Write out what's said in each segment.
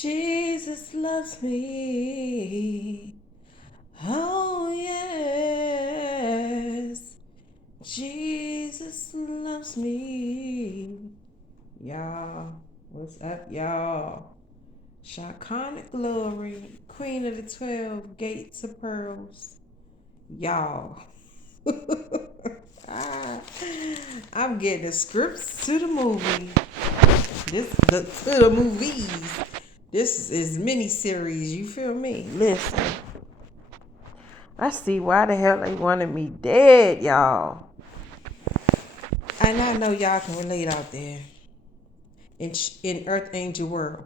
Jesus loves me. Oh, yes. Jesus loves me. Y'all, what's up, y'all? Char-Kana-Glory, Queen of the 12 Gates of Pearls. Y'all. Ah, I'm getting the scripts to the movie. To the movies. This is mini series. You feel me? Listen, I see why the hell they wanted me dead, y'all. And I know y'all can relate out there in Earth Angel world.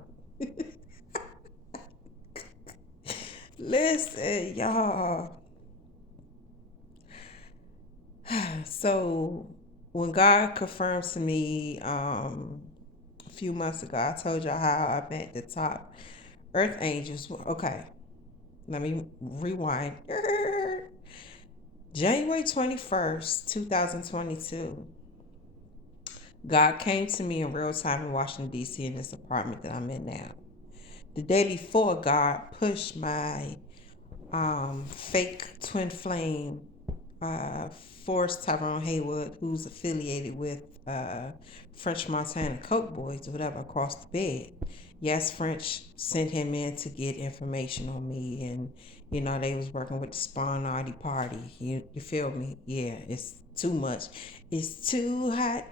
Listen, y'all. So when God confirmed to me a few months ago, I told y'all how I met the top Earth Angels. Okay, let me rewind. January 21st, 2022. God came to me in real time in Washington, D.C. in this apartment that I'm in now. The day before, God pushed my fake twin flame, uh, Forrest Tyrone Haywood, who's affiliated with French Montana Coke Boys or whatever, across the bed. Yes, French sent him in to get information on me, and they was working with the Spawn Naughty Party. You feel me? Yeah, it's too much. It's too hot,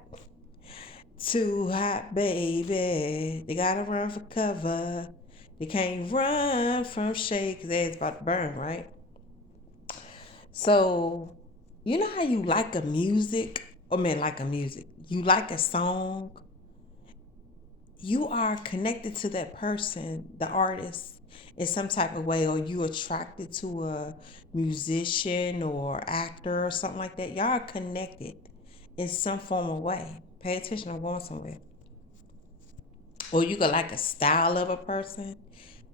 baby. They gotta run for cover. They can't run from shade because it's about to burn, right? So, you know how you like a music? I mean, like a music. You like a song. You are connected to that person, the artist, in some type of way, or you attracted to a musician or actor or something like that. Y'all are connected in some form of way. Pay attention, I'm going somewhere. Or you could like a style of a person.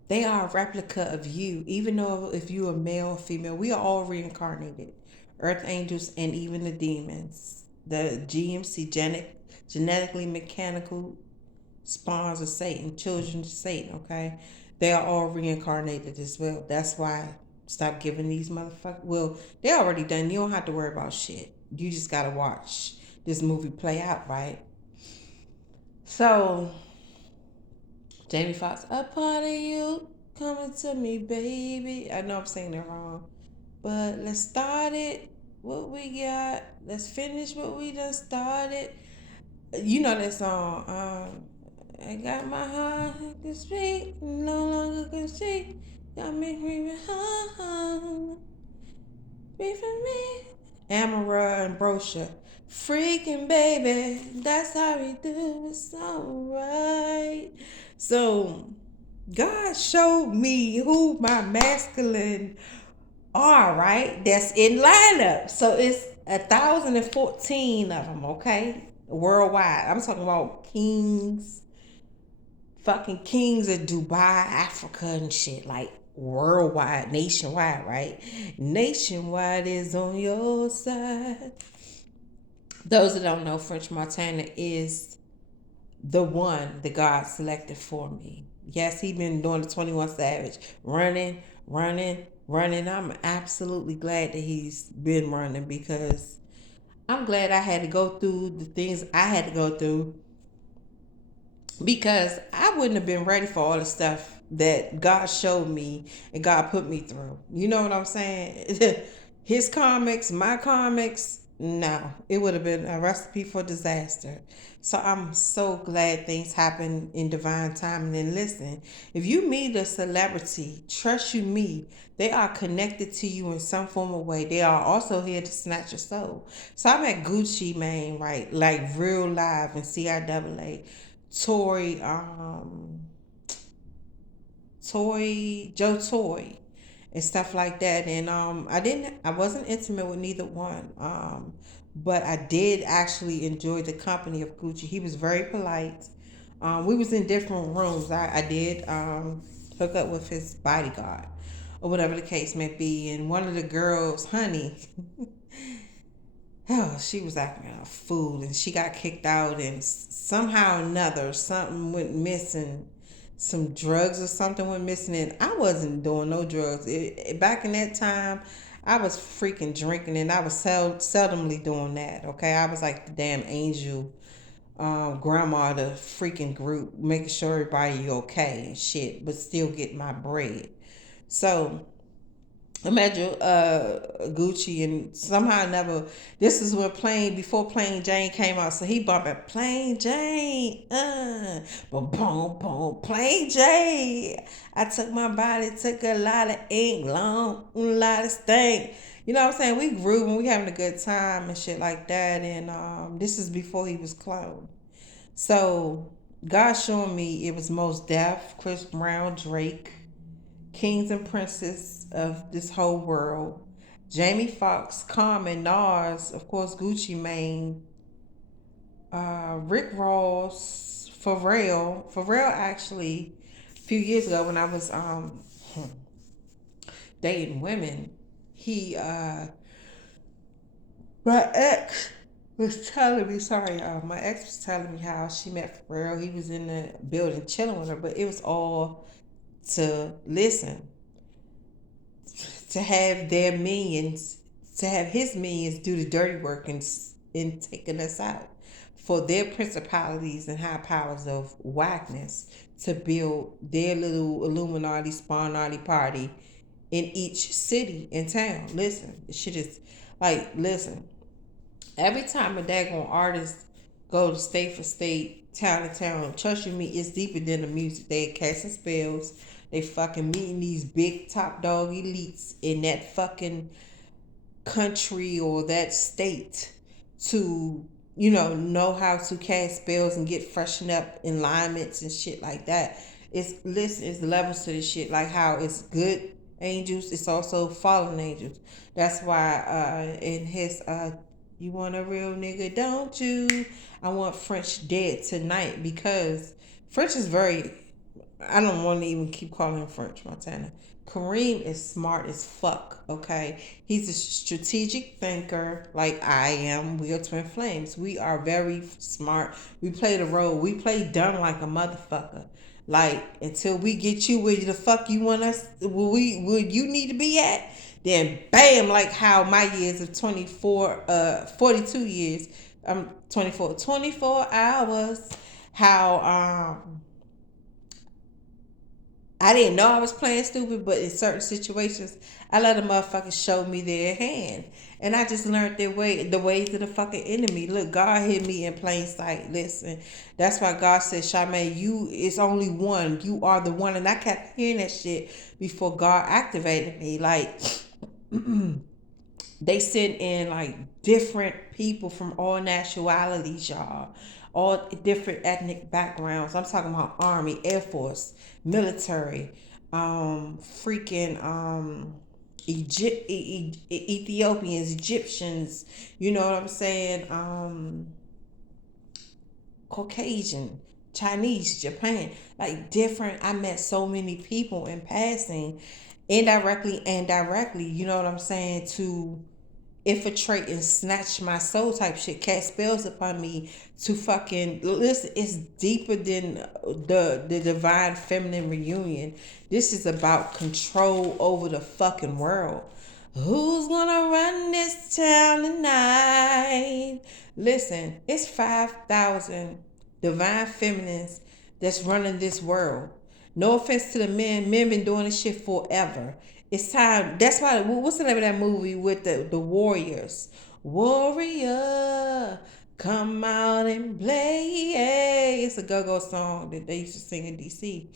They are a replica of you, even though if you're a male or female, we are all reincarnated. Earth angels and even the demons. The GMC, genetically mechanical spawns of Satan, children of Satan, okay? They are all reincarnated as well. That's why stop giving these motherfuckers. Well, they already done. You don't have to worry about shit. You just gotta watch this movie play out, right? So Jamie Foxx, a part of you coming to me, baby. I know I'm saying that wrong, but let's start it. What we got? Let's finish what we done started. You know that song. I got my heart can speak, no longer can speak. Got me screaming, be for me. Amara and Brosha. Freaking baby, that's how we do it. Alright. So God showed me who my masculine are, right? That's in lineup. So it's 1,014 of them, okay? Worldwide. I'm talking about kings, fucking kings of Dubai, Africa, and shit. Like worldwide, nationwide, right? Nationwide is on your side. Those that don't know, French Montana is the one that God selected for me. Yes, he been doing the 21 Savage, running, running, running. I'm absolutely glad that he's been running because I'm glad I had to go through the things I had to go through because I wouldn't have been ready for all the stuff that God showed me and God put me through. You know what I'm saying? His comics, my comics, no, it would have been a recipe for disaster. So I'm so glad things happen in divine timing. And listen, if you meet a celebrity, trust you me, they are connected to you in some form of way. They are also here to snatch your soul. So I met Gucci Mane, right? Like real live in CIAA. Toy, Joe Toy, and stuff like that. And I wasn't intimate with neither one. But I did actually enjoy the company of Gucci. He was very polite. We was in different rooms. I did hook up with his bodyguard, or whatever the case may be. And one of the girls, Honey, oh, she was acting a fool, and she got kicked out, and somehow or another something went missing some drugs or something went missing, and I wasn't doing no drugs. Back in that time, I was freaking drinking, and I was seldomly doing that. Okay, I was like the damn angel, grandma of the freaking group, making sure everybody okay and shit, but still getting my bread. So imagine Gucci, and somehow I never. This is when before Plain Jane came out, so he bumping Plain Jane, boom boom boom, Plain Jane. I took my body, took a lot of ink, long, a lot of stank. You know what I'm saying? We grooving, we having a good time and shit like that. And this is before he was cloned. So God showing me it was Most Def, Chris Brown, Drake, kings and princes of this whole world. Jamie Foxx, Common, Nas, of course, Gucci Mane, Rick Ross, Pharrell. Pharrell actually, a few years ago when I was dating women, he my ex was telling me, sorry, my ex was telling me how she met Pharrell. He was in the building chilling with her, but it was all to listen, to have their minions, to have his minions do the dirty work in taking us out for their principalities and high powers of whackness to build their little Illuminati, Sparnati party in each city and town. Listen, this shit is like, listen, every time a daggone artist go to state for state, town to town, trust you me, it's deeper than the music. They casting spells. They fucking meeting these big top dog elites in that fucking country or that state to, know how to cast spells and get freshened up alignments and shit like that. It's, listen, it's levels to this shit. Like how it's good angels, it's also fallen angels. That's why in his you want a real nigga, don't you? I want French dead tonight, because French is very, I don't want to even keep calling him French Montana. Kareem is smart as fuck, okay? He's a strategic thinker like I am. We are twin flames. We are very smart. We play the role. We play dumb like a motherfucker. Like, until we get you where the fuck you want us, where you need to be at, then bam, like how my years of 24, 42 years, I'm 24 hours, how I didn't know I was playing stupid, but in certain situations, I let a motherfucker show me their hand. And I just learned the ways of the fucking enemy. Look, God hid me in plain sight. Listen, that's why God said, Charmaine, you is only one. You are the one. And I kept hearing that shit before God activated me. Like, they send in like different people from all nationalities, y'all, all different ethnic backgrounds. I'm talking about Army, Air Force, military, freaking Ethiopians, Egyptians, you know what I'm saying? Caucasian, Chinese, Japan, like different. I met so many people in passing, indirectly and directly, you know what I'm saying, to infiltrate and snatch my soul type shit, cast spells upon me to fucking listen. It's deeper than the divine feminine reunion. This is about control over the fucking world. Who's gonna run this town tonight? Listen, it's 5,000 divine feminines that's running this world. No offense to the men. Men been doing this shit forever. It's time. That's why. What's the name of that movie with the warriors? Warrior, come out and play. It's a go-go song that they used to sing in DC.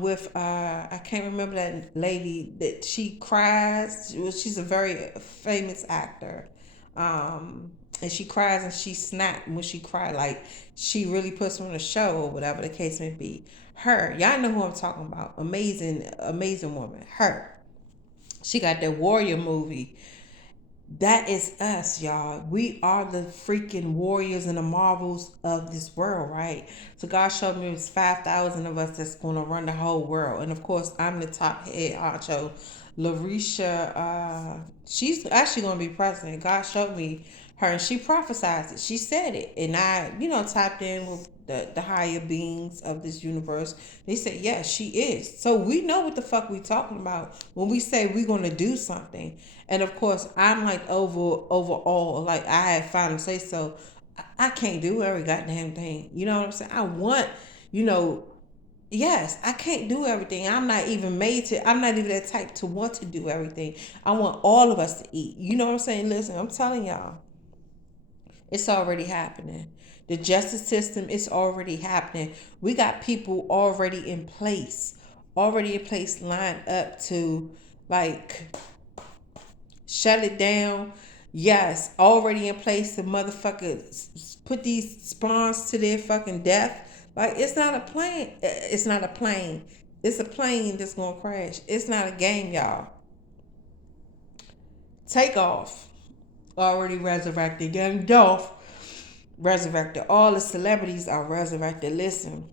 With I can't remember that lady that she cries. She's a very famous actor. And she cries and she snapped when she cried, like she really puts on a show or whatever the case may be. Her, y'all know who I'm talking about. Amazing, amazing woman. Her, she got that warrior movie. That is us, y'all. We are the freaking warriors and the marvels of this world, right? So God showed me it's 5,000 of us that's going to run the whole world. And of course, I'm the top head honcho. Larisha, she's actually going to be president. God showed me her and she prophesied it. She said it. And I, tapped in with the higher beings of this universe. They say yes, she is. So we know what the fuck we talking about when we say we're gonna do something. And of course, I'm like overall, like I had finally say so. I can't do every goddamn thing. You know what I'm saying? I want, you know, yes, I can't do everything. I'm not even made to, I'm not even that type to want to do everything. I want all of us to eat. You know what I'm saying? Listen, I'm telling y'all, it's already happening. The justice system is already happening. We got people already in place, lined up to like shut it down. Yes, already in place to motherfuckers put these spawns to their fucking death. Like it's not a plane. It's not a plane. It's a plane that's gonna crash. It's not a game, y'all. Take off. Already resurrected. Gandalf resurrected. All the celebrities are resurrected. Listen,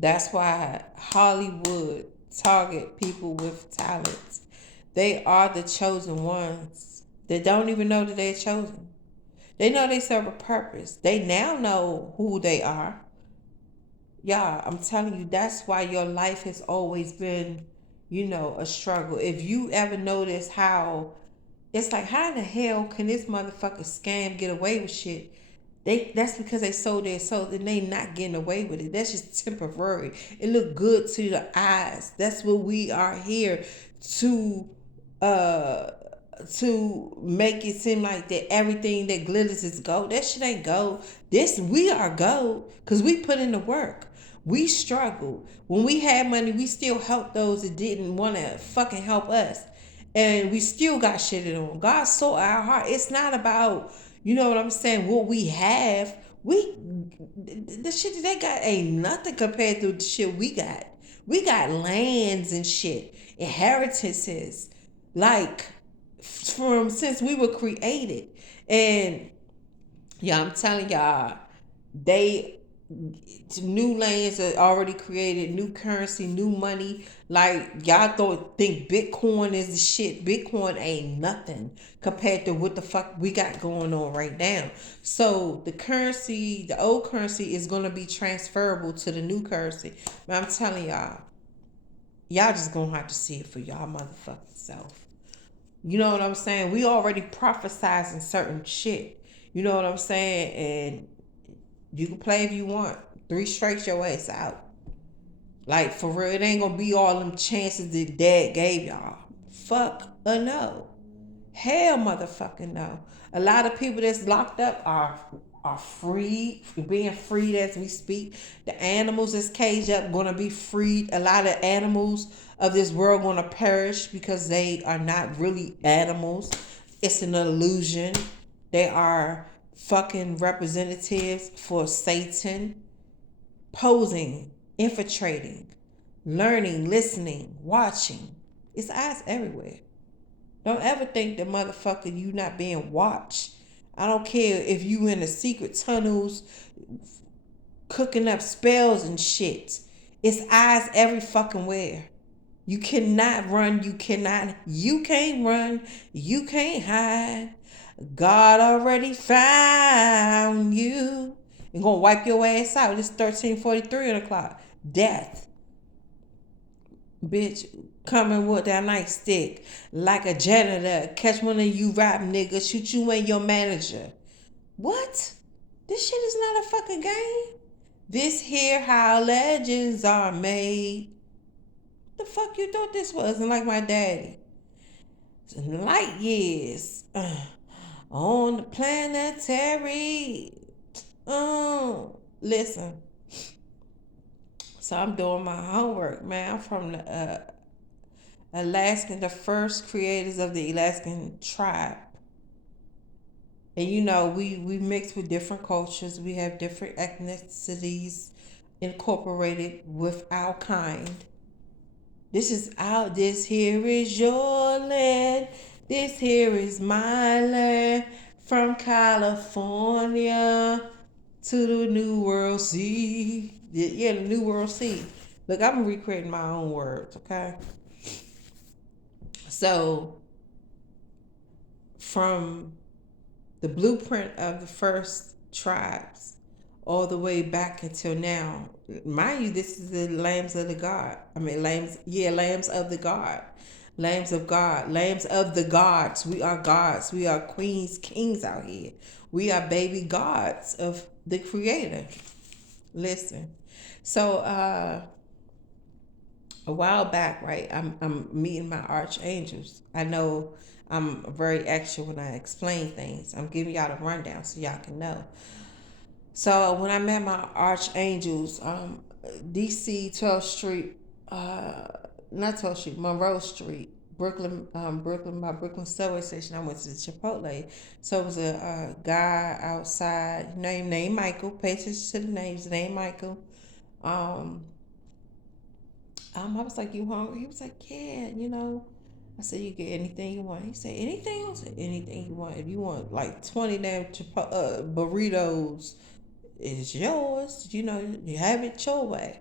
that's why Hollywood target people with talents. They are the chosen ones. They don't even know that they're chosen. They know they serve a purpose. They now know who they are. Yeah, I'm telling you, that's why your life has always been, a struggle. If you ever notice how it's like, how in the hell can this motherfucker scam get away with shit? That's because they sold their soul and they not getting away with it. That's just temporary. It look good to the eyes. That's what we are here to uh make it seem like that everything that glitters is gold. That shit ain't gold. This we are gold because we put in the work. We struggle. When we had money, we still helped those that didn't want to fucking help us. And we still got shitted on. God saw our heart. It's not about, you know what I'm saying, what we have. The shit that they got ain't nothing compared to the shit we got. We got lands and shit, inheritances, like from since we were created. And yeah, I'm telling y'all, they new lands are already created, new currency, new money. Like y'all think Bitcoin is the shit. Bitcoin ain't nothing compared to what the fuck we got going on right now. So the currency, the old currency is gonna be transferable to the new currency. But I'm telling y'all just gonna have to see it for y'all motherfucking self. You know what I'm saying? We already prophesizing certain shit. You know what I'm saying? And you can play if you want. 3 strikes your ass out. Like for real, it ain't gonna be all them chances that dad gave y'all. Fuck a no. Hell motherfucking no. A lot of people that's locked up are free, being freed as we speak. The animals that's caged up gonna be freed. A lot of animals of this world gonna perish because they are not really animals. It's an illusion. They are fucking representatives for Satan, posing, infiltrating, learning, listening, watching. It's eyes everywhere. Don't ever think that motherfucker you not being watched. I don't care if you in the secret tunnels cooking up spells and shit. It's eyes every fucking where. You cannot run, you can't run, you can't hide. God already found you. And gonna wipe your ass out. It's 13:43 on the clock. Death. Bitch, coming with that nightstick like a janitor. Catch one of you rap niggas, shoot you and your manager. What? This shit is not a fucking game. This here how legends are made. The fuck you thought this was? And like my daddy. Light years. On the planetary. Listen. So I'm doing my homework, man. I'm from the Alaskan, the first creators of the Alaskan tribe. And we mix with different cultures. We have different ethnicities incorporated with our kind. This here is your land. This here is my land. From California to the New World Sea. Yeah, the New World Sea. Look, I'm recreating my own words, okay? So, from the blueprint of the first tribes all the way back until now. Mind you, this is the lambs of the God. I mean, lambs, yeah, lambs of the God. Lambs of God, lambs of the gods. We are gods. We are queens, kings out here. We are baby gods of the Creator. Listen. So, a while back, right? I'm meeting my archangels. I know I'm very extra when I explain things. I'm giving y'all the rundown so y'all can know. So when I met my archangels, DC 12th Street, not 12th Street, Monroe Street, Brooklyn, by Brooklyn subway station. I went to the Chipotle. So it was a guy outside, named Michael. Pay attention to the names. Name Michael. Um, I was like, "You hungry?" He was like, "Yeah, you know." I said, "You get anything you want." He said, "Anything?" I said, "Anything you want. If you want like 20 damn burritos, it's yours. You know, you have it your way."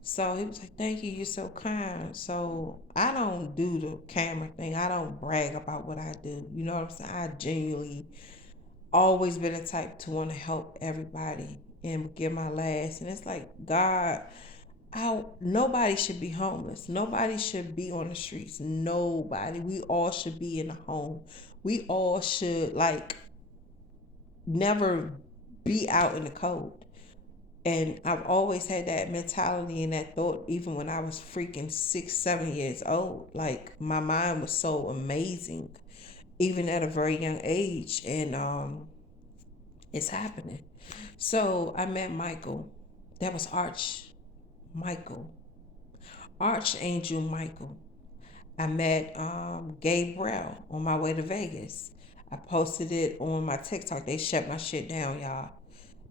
So he was like, "Thank you. You're so kind." So I don't do the camera thing. I don't brag about what I do. You know what I'm saying? I genuinely always been a type to want to help everybody and give my last. And it's like, God, nobody should be homeless. Nobody should be on the streets. Nobody. We all should be in a home. We all should like never be out in the cold. And I've always had that mentality and that thought, even when I was freaking 6, 7 years old. Like my mind was so amazing, even at a very young age, and it's happening. So I met Michael. That was Michael, Archangel Michael. I met Gabriel on my way to Vegas. I posted it on my TikTok. They shut my shit down, y'all.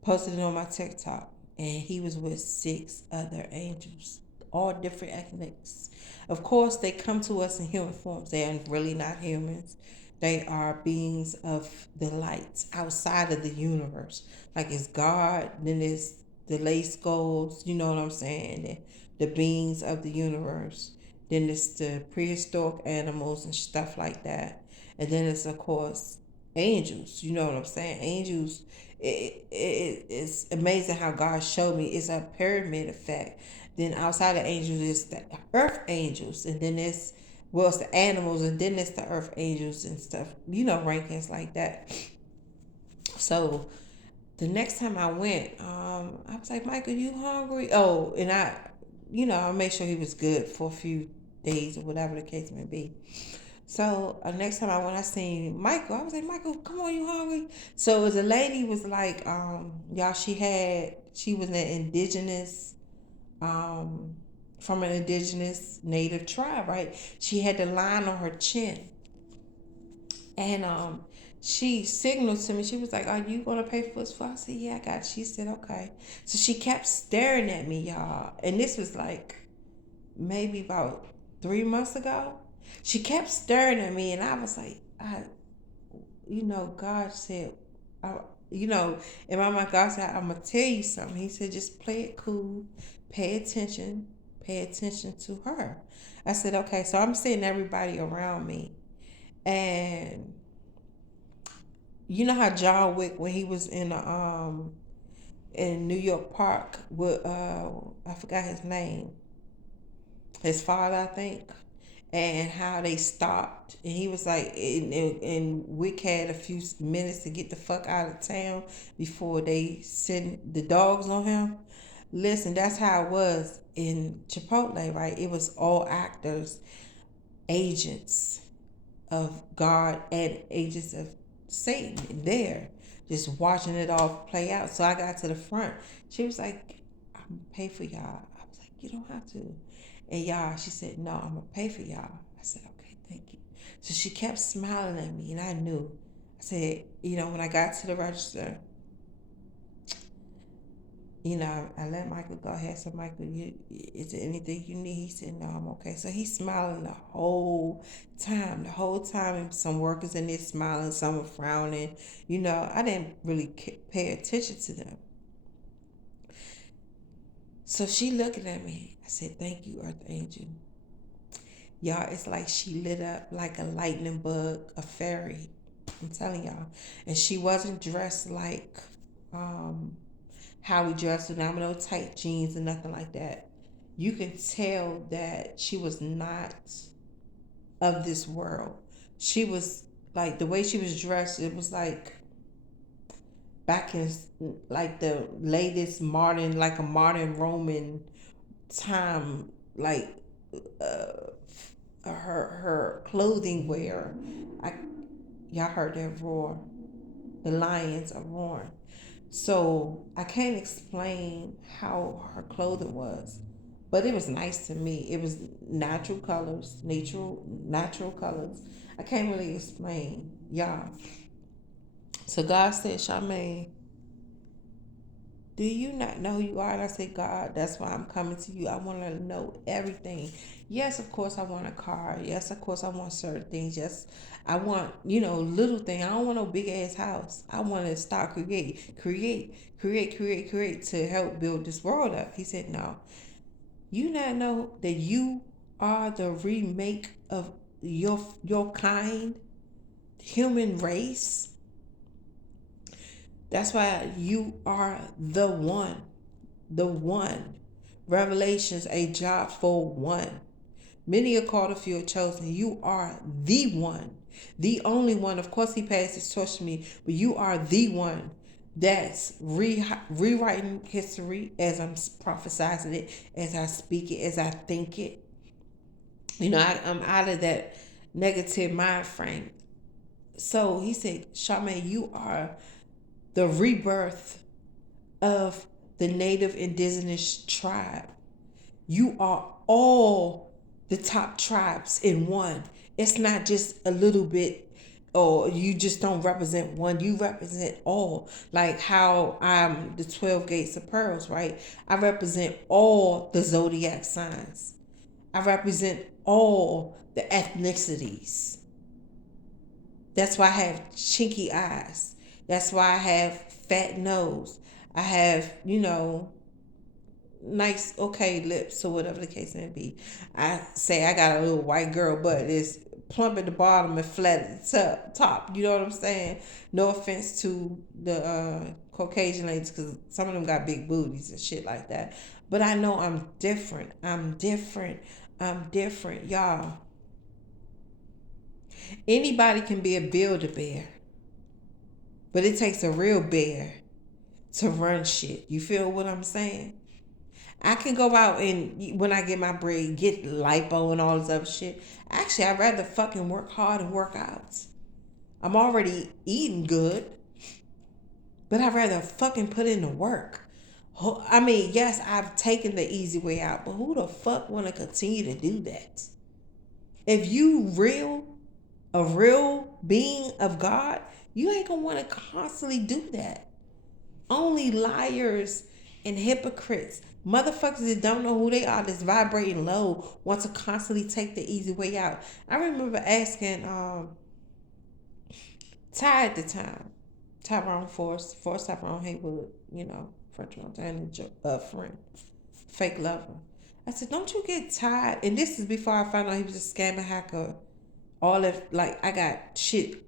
Posted it on my TikTok, and he was with 6 other angels, all different ethnics. Of course, they come to us in human forms. They are really not humans. They are beings of the light outside of the universe. Like it's God, then it's the lace skulls, you know what I'm saying? The beings of the universe. Then it's the prehistoric animals and stuff like that. And then it's, of course, angels. You know what I'm saying? Angels, it's amazing how God showed me it's a pyramid effect. Then outside of angels is the earth angels, and then it's, well, it's the animals, and then it's the earth angels and stuff. You know, rankings like that. So the next time I went, I was like, Michael, you hungry? Oh, and I made sure he was good for a few days or whatever the case may be. So next time I went, I seen Michael. I was like, Michael, come on, you hungry? So it was a lady was like, y'all, she was an indigenous, um, from an indigenous native tribe, right? She had the line on her chin, and she signaled to me. She was like, "Are you gonna pay for this food?" I said, "Yeah, I got it." She said, "Okay." So she kept staring at me, y'all, and this was like maybe about 3 months ago. She kept staring at me, and I was like, God said, I, in my mind, God said, "I'm gonna tell you something." He said, "Just play it cool, pay attention to her." I said, "Okay." So I'm seeing everybody around me, and you know how John Wick, when he was in New York Park with I forgot his name, his father, I think, and how they stopped, and he was like, and Wick had a few minutes to get the fuck out of town before they send the dogs on him. Listen, that's how it was in Chipotle, right? It was all actors, agents of God and agents of Satan there, just watching it all play out. So I got to the front. She was like, "I'm gonna pay for y'all." I was like, "You don't have to." And y'all, she said, "No, I'm gonna pay for y'all." I said, "Okay, thank you." So she kept smiling at me, and I knew. I said, when I got to the register, I let Michael go ahead. So Michael, is there anything you need? He said, "No, I'm okay." So he's smiling the whole time. The whole time, some workers in there smiling, some were frowning. I didn't really pay attention to them. So she looking at me. I said, "Thank you, Earth Angel." Y'all, it's like she lit up like a lightning bug, a fairy. I'm telling y'all. And she wasn't dressed um how we dressed, and I'm no tight jeans and nothing like that. You can tell that she was not of this world. She was like the way she was dressed. It was like back in like the latest modern, like a modern Roman time, like her clothing wear. I Y'all heard that roar. The lions are roaring. So I can't explain how her clothing was, but it was nice to me. It was natural colors. I can't really explain, y'all. So God said, Charmaine, do you not know who you are? And I said, God, that's why I'm coming to you. I want to know everything. Yes, of course, I want a car. Yes, of course, I want certain things. Yes, I want, little thing. I don't want no big ass house. I want to start create to help build this world up. He said, no. You not know that you are the remake of your kind, human race. That's why you are the one. The one. Revelations, a job for one. Many are called, a few are chosen. You are the one. The only one. Of course, he passed his torch to me, but you are the one that's rewriting history as I'm prophesizing it, as I speak it, as I think it. I'm out of that negative mind frame. So he said, Charmaine, you are the rebirth of the native indigenous tribe. You are all the top tribes in one. It's not just a little bit, or you just don't represent one. You represent all. Like how I'm the 12 gates of pearls, right? I represent all the zodiac signs. I represent all the ethnicities. That's why I have chinky eyes. That's why I have fat nose. I have, nice, okay lips or whatever the case may be. I say I got a little white girl butt. It's plump at the bottom and flat at the top. You know what I'm saying? No offense to the Caucasian ladies, because some of them got big booties and shit like that. But I know I'm different. I'm different. I'm different, y'all. Anybody can be a Build-A-Bear, but it takes a real bear to run shit. You feel what I'm saying? I can go out and when I get my bread, get lipo and all this other shit. Actually, I'd rather fucking work hard and work out. I'm already eating good, but I'd rather fucking put in the work. I mean, yes, I've taken the easy way out, but who the fuck want to continue to do that? If you a real being of God, you ain't gonna want to constantly do that. Only liars and hypocrites, motherfuckers that don't know who they are, that's vibrating low, want to constantly take the easy way out. I remember asking Ty at the time, Tyrone Force Tyrone Haywood, French Montana friend, fake lover. I said, don't you get tired? And this is before I found out he was a scammer hacker. All that, like, I got shit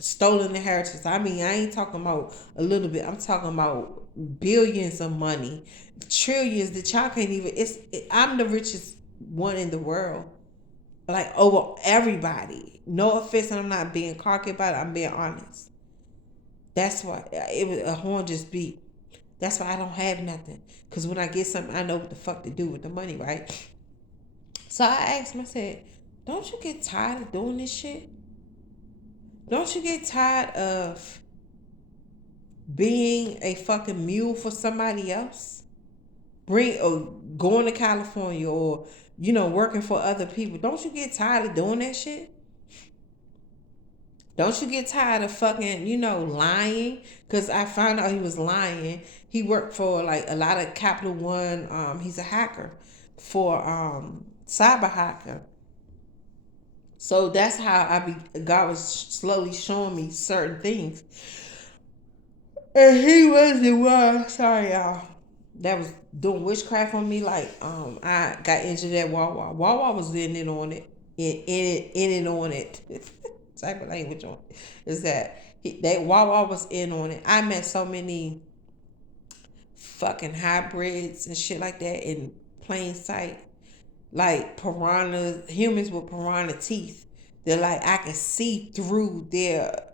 stolen inheritance. I mean, I ain't talking about a little bit. I'm talking about billions of money, trillions that y'all can't even. I'm the richest one in the world, like over everybody. No offense, and I'm not being cocky about it. I'm being honest. That's why it was a horn just beat. That's why I don't have nothing. Cause when I get something, I know what the fuck to do with the money, right? So I asked him. I said, "Don't you get tired of doing this shit? Don't you get tired of being a fucking mule for somebody else? Going to California or working for other people. Don't you get tired of doing that shit? Don't you get tired of fucking lying? Because I found out he was lying. He worked for like a lot of Capital One. He's a hacker for cyber hacker. So that's how God was slowly showing me certain things. And he was the one, sorry y'all, that was doing witchcraft on me. Like, I got injured at Wawa. Wawa was in it on it. In it on it. Type of language on it. Is that Wawa was in on it. I met so many fucking hybrids and shit like that in plain sight. Like piranha, humans with piranha teeth. They're like, I can see through their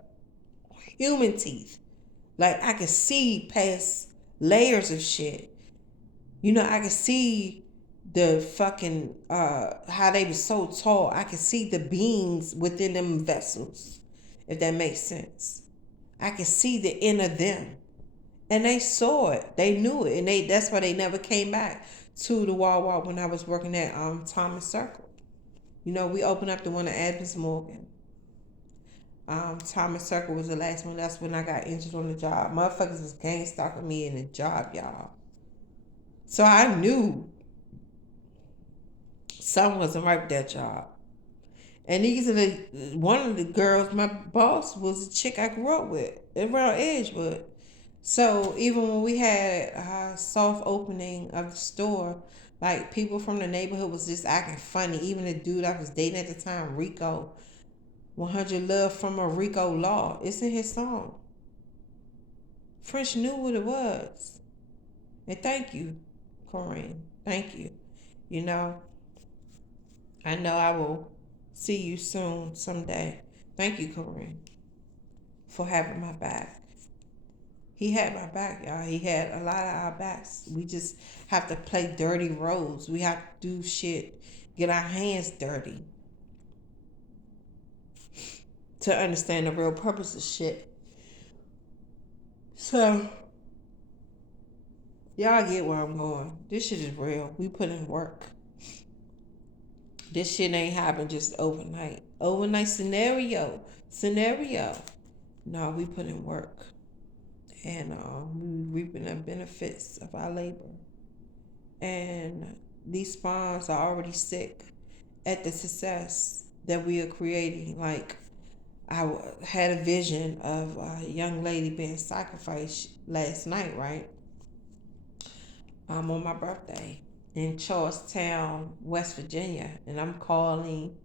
human teeth. Like, I can see past layers of shit. You know, I can see the fucking how they were so tall. I can see the beings within them vessels, if that makes sense. I can see the inner them. And they saw it. They knew it. And that's why they never came back to the Wawa when I was working at Thomas Circle. You know, we opened up the one at Adams Morgan. Thomas Circle was the last one. That's when I got injured on the job. Motherfuckers was gang stalking me in the job, y'all. So I knew something wasn't right with that job. And these are the one of the girls. My boss was a chick I grew up with around Edgewood. So even when we had a soft opening of the store, like people from the neighborhood was just acting funny. Even the dude I was dating at the time, Rico, 100 Love from a Rico Law. It's in his song. French knew what it was. And thank you, Corinne. Thank you. You know I will see you soon someday. Thank you, Corinne, for having my back. He had my back, y'all. He had a lot of our backs. We just have to play dirty roles. We have to do shit, get our hands dirty to understand the real purpose of shit. So, y'all get where I'm going. This shit is real. We put in work. This shit ain't happen just overnight. Overnight scenario. Scenario. No, we put in work. And we reaping the benefits of our labor. And these spawns are already sick at the success that we are creating. Like, I had a vision of a young lady being sacrificed last night, right? On my birthday in Charlestown, West Virginia. And I'm calling,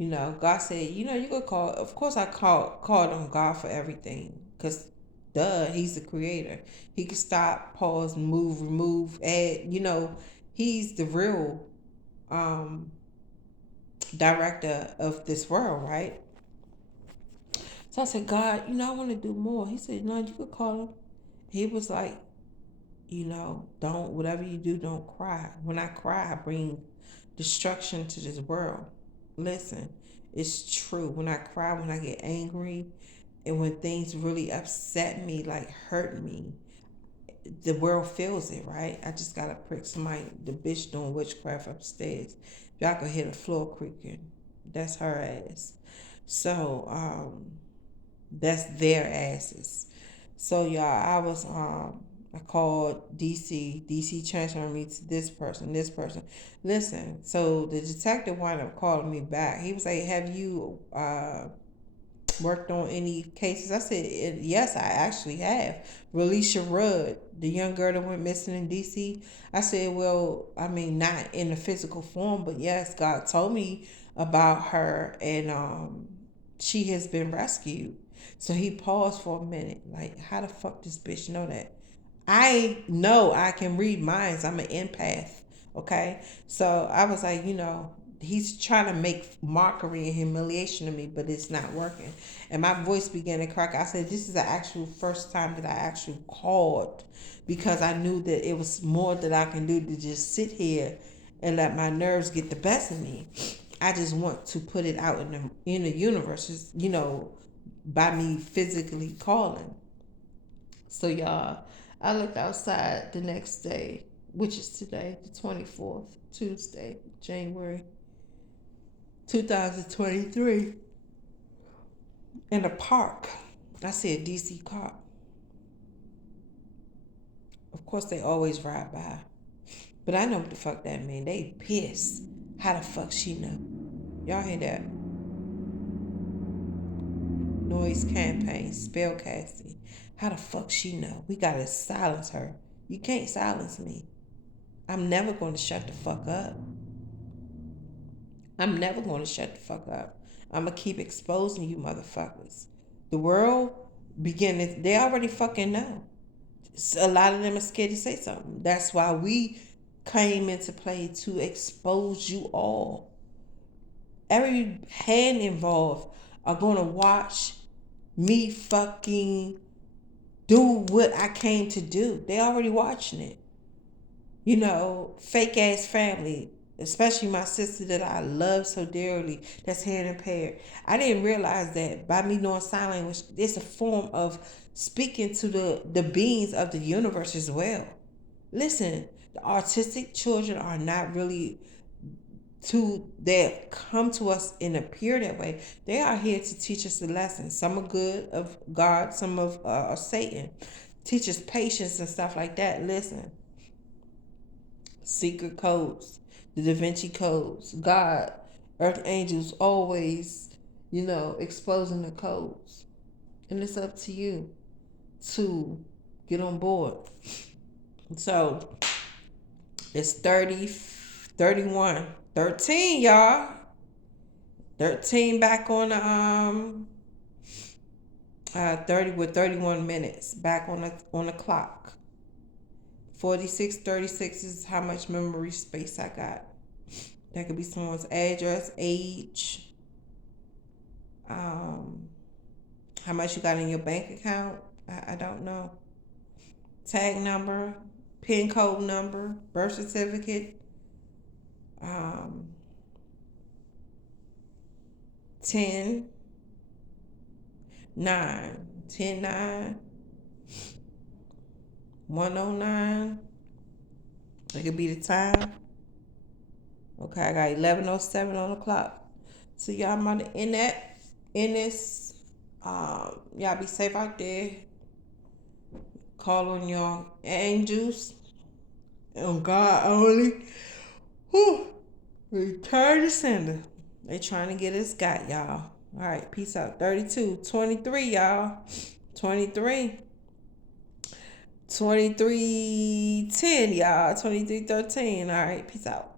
God said, you could call. Of course, I called on God for everything. Because, duh, He's the creator. He could stop, pause, move, remove, add. He's the real um, director of this world, right? So I said, God, I want to do more. He said, no, you could call him. He was like, don't, whatever you do, don't cry. When I cry, I bring destruction to this world. Listen, it's true. When I cry, when I get angry, and when things really upset me, like hurt me, the world feels it, right? I just gotta prick somebody, the bitch doing witchcraft upstairs. Y'all can hear the floor creaking. That's her ass. So, that's their asses. So y'all, I called DC. DC transferred me to this person, this person. Listen, so the detective wound up calling me back. He was like, "Have you worked on any cases?" I said, "Yes, I actually have." Relisha Rudd, the young girl that went missing in DC. I said, "Well, I mean, not in a physical form, but yes, God told me about her, and she has been rescued." So he paused for a minute, like, how the fuck this bitch know that? I know I can read minds. I'm an empath. Okay. So I was like, he's trying to make mockery and humiliation of me, but it's not working. And my voice began to crack. I said, this is the actual first time that I actually called, because I knew that it was more that I can do to just sit here and let my nerves get the best of me. I just want to put it out in the universe, by me physically calling. So y'all, I looked outside the next day, which is today, the 24th, Tuesday, January 2023, in the park. I see a DC cop. Of course, they always ride by. But I know what the fuck that mean. They pissed. How the fuck she know? Y'all hear that? Noise campaign, spell casting. How the fuck she know? We gotta silence her. You can't silence me. I'm never going to shut the fuck up. I'm never going to shut the fuck up. I'm going to keep exposing you motherfuckers. The world beginning, they already fucking know. A lot of them are scared to say something. That's why we came into play to expose you all. Every hand involved are gonna watch me fucking do what I came to do. They already watching it. Fake ass family, especially my sister that I love so dearly, that's hearing impaired. I didn't realize that by me knowing sign language, it's a form of speaking to the beings of the universe as well. Listen, the autistic children are not really to that come to us and appear that way. They are here to teach us a lesson. Some are good of God, some of Satan. Teach us patience and stuff like that. Listen, secret codes, the Da Vinci codes, God, earth angels always, exposing the codes. And it's up to you to get on board. So it's 30, 31, 13, y'all. 13 back on the 30 with 31 minutes back on the clock. 46, 36 is how much memory space I got. That could be someone's address, age, how much you got in your bank account. I don't know. Tag number, PIN code number, birth certificate, 10, 9, 10, 9, 109. It could be the time. Okay, I got 11:07 on the clock. So y'all might in this. Y'all be safe out there. Call on your angels. On God only. Whew. Return to sender. They trying to get us got, y'all. All right, peace out. 32, 23, y'all. 23. 23:10, y'all. 23:13. All right, peace out.